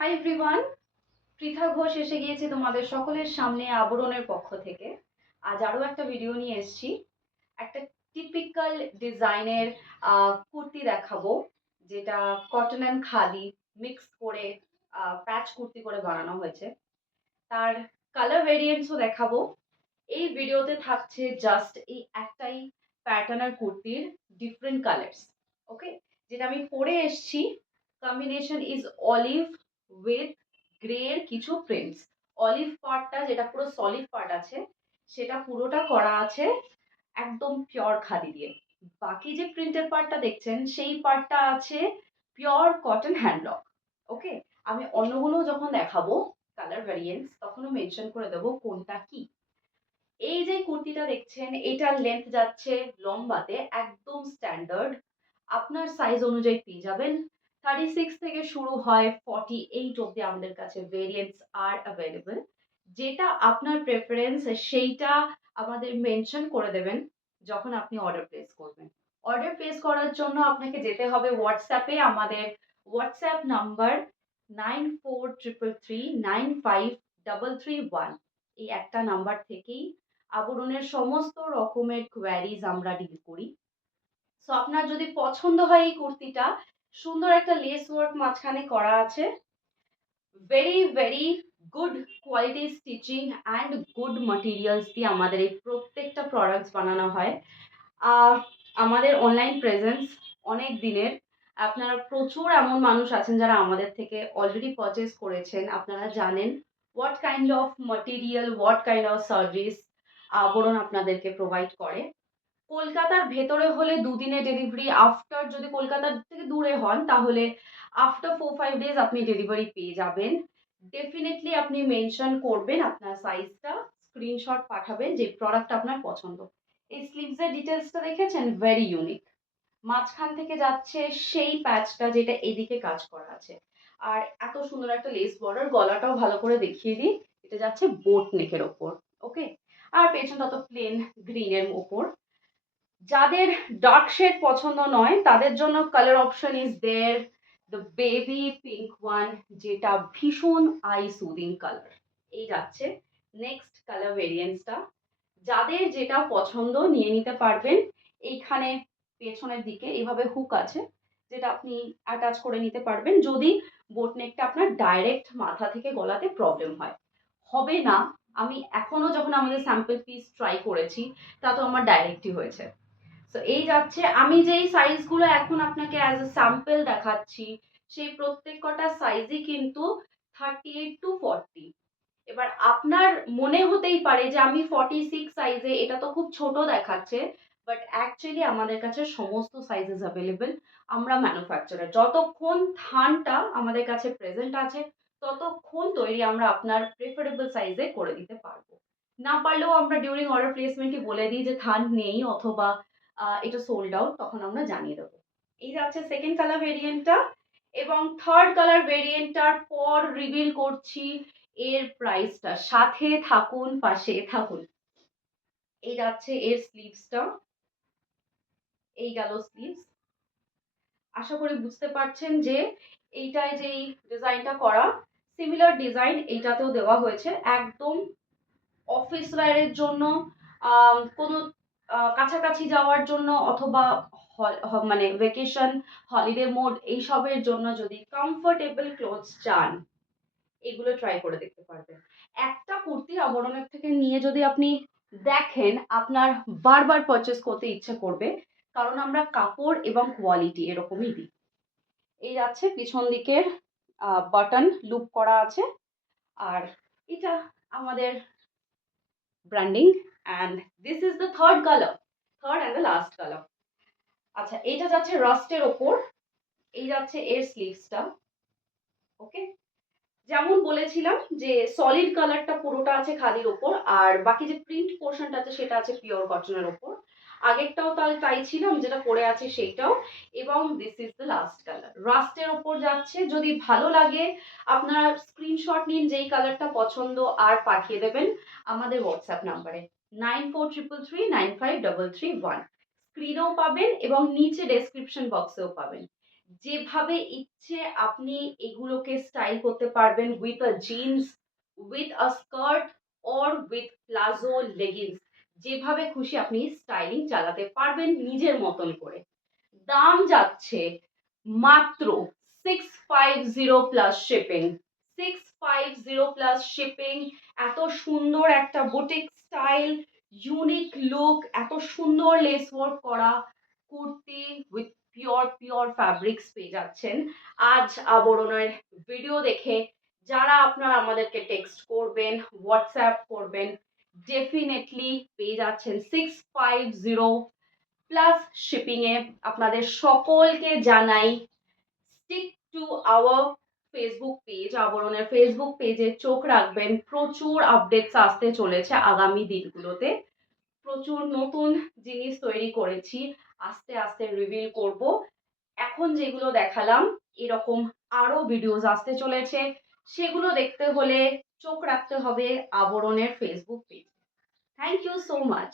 Hi everyone, Pritha Ghosh এসে গিয়েছে তোমাদের সকলের সামনে আবরণের পক্ষ থেকে। আজ আরও একটা ভিডিও নিয়ে এসেছি। একটা টিপিক্যাল ডিজাইনের কুর্তি দেখাবো, যেটা কটন অ্যান্ড খাদি মিক্স করে প্যাচ কুর্তি করে বানানো হয়েছে। তার কালার ভেরিয়েন্টসও দেখাবো। এই ভিডিওতে থাকছে জাস্ট এই একটাই প্যাটার্নের কুর্তির ডিফারেন্ট কালার্স। ওকে, যেটা আমি পরে এসেছি, combination is olive with grey এর কিছু প্রিন্টস। অলিভ পার্টটা যেটা পুরো সলিড পার্ট আছে, সেটা পুরোটা করা আছে একদম পিওর খাদি দিয়ে। বাকি যে প্রিন্টের পার্টটা দেখছেন, সেই পার্টটা আছে পিওর কটন হ্যান্ডলক। ওকে, আমি অন্যগুলো যখন দেখাবো কালার ভ্যারিয়েন্টস, তখনও মেনশন করে দেবো কোনটা কি। এই যে কুর্তিটা দেখছেন, এটার লেন্থ যাচ্ছে লম্বাতে একদম স্ট্যান্ডার্ড, আপনার সাইজ অনুযায়ী পেয়ে যাবেন। 36 থেকে শুরু হয়, 48 অব্দি আমাদের কাছে ভেরিয়েন্টস আর অ্যাভেলেবল। যেটা আপনার প্রেফারেন্স সেইটা আমাদের মেনশন করে দেবেন যখন আপনি অর্ডার প্লেস করবেন। অর্ডার প্লেস করার জন্য আপনাকে যেতে হবে হোয়াটসঅ্যাপে। আমাদের হোয়াটসঅ্যাপ নাম্বার 9433395331। এই একটা নাম্বার থেকেই আবরণের সমস্ত রকমের কোয়ারিজ আমরা ডিল করি। সো আপনার যদি পছন্দ হয় এই কুর্তিটা, সুন্দর একটা লেস ওয়ার্ক মাঝখানে করা আছে, very very good quality stitching and good materials দিয়ে আমাদের এই প্রত্যেকটা প্রোডাক্টস বানানো হয়। আমাদের অনলাইন প্রেজেন্স অনেক দিনের। আপনারা প্রচুর এমন মানুষ আছেন যারা আমাদের থেকে অলরেডি পারচেস করেছেন। আপনারা জানেন what kind of material, what kind of service Abaran আপনাদেরকে প্রোভাইড করে। কলকাতার ভেতরে হলে দুদিনে ডেলিভারি, আফটার যদি কলকাতার থেকে দূরে হন তাহলে আফটার 4-5 ডেজ আপনি ডেলিভারি পেয়ে যাবেন। ডেফিনেটলি আপনি মেনশন করবেন আপনার সাইজটা, স্ক্রিনশট পাঠাবেন যে প্রোডাক্ট আপনার পছন্দ। এই স্লিভসের ডিটেলসটা দেখেছেন, ভেরি ইউনিক। মাঝখান থেকে যাচ্ছে সেই প্যাচটা যেটা এদিকে কাজ করা আছে, আর এত সুন্দর একটা লেস বর্ডার। গলাটাও ভালো করে দেখিয়ে দিই, এটা যাচ্ছে বোট নেকের ওপর। ওকে, আর পেছনটা তো প্লেন গ্রিনের ওপর। যাদের ডার্ক শেড পছন্দ নয় তাদের জন্য colour option is there, the baby pink one, যেটা ভীষণ আই সুদিং কালার। এই যাচ্ছে নেক্সট কালার ভেরিয়েন্সটা। যাদের যেটা পছন্দ নিয়ে নিতে পারবেন। এইখানে পেছনের দিকে এইভাবে হুক আছে, যেটা আপনি অ্যাটাচ করে নিতে পারবেন যদি বোটনেকটা আপনার ডাইরেক্ট মাথা থেকে গলাতে প্রবলেম হয়। হবে না, আমি এখনো যখন আমাদের স্যাম্পল পিস ট্রাই করেছি, তা তো আমার ডাইরেক্টই হয়েছে। তো এই যাচ্ছে, আমি যেই সাইজগুলো এখন আপনাকে অ্যাজ এ স্যাম্পল দেখাচ্ছি, সেই প্রত্যেক কটা সাইজই কিন্তু 38 to 40। এবার আপনার মনে হতেই পারে যে আমি 46 সাইজে, এটা তো খুব ছোট দেখাচ্ছে, বাট অ্যাকচুয়ালি আমাদের কাছে সমস্ত সাইজেস অ্যাভেলেবেল। আমরা ম্যানুফ্যাকচারার, যতক্ষণ থানটা আমাদের কাছে প্রেজেন্ট আছে ততক্ষণ তৈরি আমরা আপনার প্রেফারেবল সাইজে করে দিতে পারবো। না পারলেও আমরা ডিউরিং অর্ডার প্লেসমেন্টই বলে দিই যে থান নেই অথবা এটা সোল্ড আউট, তখন আমরা জানিয়ে দেবো। এই যাচ্ছে সেকেন্ড কালার ভেরিয়েন্টটা, এবং থার্ড কালার ভেরিয়েন্টটার পর রিভিল করছি এর প্রাইসটা। সাথে থাকুন, পাশে থাকুন। এই যাচ্ছে এর স্লিভসটা, এই গেল স্লিভস। আশা করি বুঝতে পারছেন যে এইটায় যেই ডিজাইনটা করা, সিমিলার ডিজাইন এইটাতেও দেওয়া হয়েছে। একদম অফিস ওয়্যারের জন্য, কোনো কাছাকাছি যাওয়ার জন্য, অথবা মানে ভেকেশন, হলিডে মোড এইসবের জন্য যদি কমফোর্টেবল ক্লোথস চান, এগুলো ট্রাই করে দেখতে পারবেন। একটা কুর্তি আবরণের থেকে নিয়ে যদি আপনি দেখেন, আপনার বারবার পারচেস করতে ইচ্ছে করবে, কারণ আমরা কাপড় এবং কোয়ালিটি এরকমই দিই। এই যাচ্ছে পিছন দিকের বাটন লুপ করা আছে, আর এটা আমাদের branding. And this is the third colour, third and the last colour. আচ্ছা, এটা যাচ্ছে রাস্টের ওপর। এই যাচ্ছে এর স্লিভসটা। ওকে, যেমন বলেছিলাম যে সলিড কালারটা পুরোটা আছে খাদির ওপর, আর বাকি যে প্রিন্ট পোর্শনটা আছে সেটা আছে পিওর কটনের ওপর। আগেরটাও তাহলে তাই ছিল, আমি যেটা পরে আছি সেইটাও। এবং this is the last colour, রাস্টের ওপর যাচ্ছে। যদি ভালো লাগে আপনারা স্ক্রিনশট নিন যেই কালারটা পছন্দ, আর পাঠিয়ে দেবেন আমাদের হোয়াটসঅ্যাপ নাম্বারে 9433395331। স্ক্রিনেও পাবেন এবং নিচে ডেসক্রিপশন বক্সেও পাবেন। যেভাবে ইচ্ছে আপনি এগুলোকে স্টাইল করতে পারবেন with a jeans, with a skirt or with palazzo leggings. যেভাবে খুশি আপনি স্টাইলিং চালাতে পারবেন নিজের মতন করে। দাম যাচ্ছে মাত্র 650 প্লাস শিপিং। 650 plus shipping. এত সুন্দর একটা বুটিক স্টাইল, ইউনিক লুক, এত সুন্দর লেস ওয়ার্ক করা কুর্তি উইথ পিওর ফ্যাব্রিক্স পেয়ে যাচ্ছেন। আজ আবরণের ভিডিও দেখে যারা আপনারা আমাদেরকে টেক্সট করবেন, হোয়াটসঅ্যাপ করবেন, ডেফিনেটলি পেয়ে যাচ্ছেন 650 প্লাস শিপিং এ। আপনাদের সকলকে জানাই stick to our Facebook page. আবরণের ফেসবুক পেজে চোখ রাখবেন, প্রচুর আপডেটস আসতে চলেছে আগামী দিনগুলোতে। প্রচুর নতুন জিনিস তৈরি করেছি, আস্তে আস্তে রিভিল করব। এখন যেগুলো দেখালাম এরকম আরো ভিডিওস আসতে চলেছে, সেগুলো দেখতে হলে চোখ রাখতে হবে আবরণের Facebook page. Thank you so much.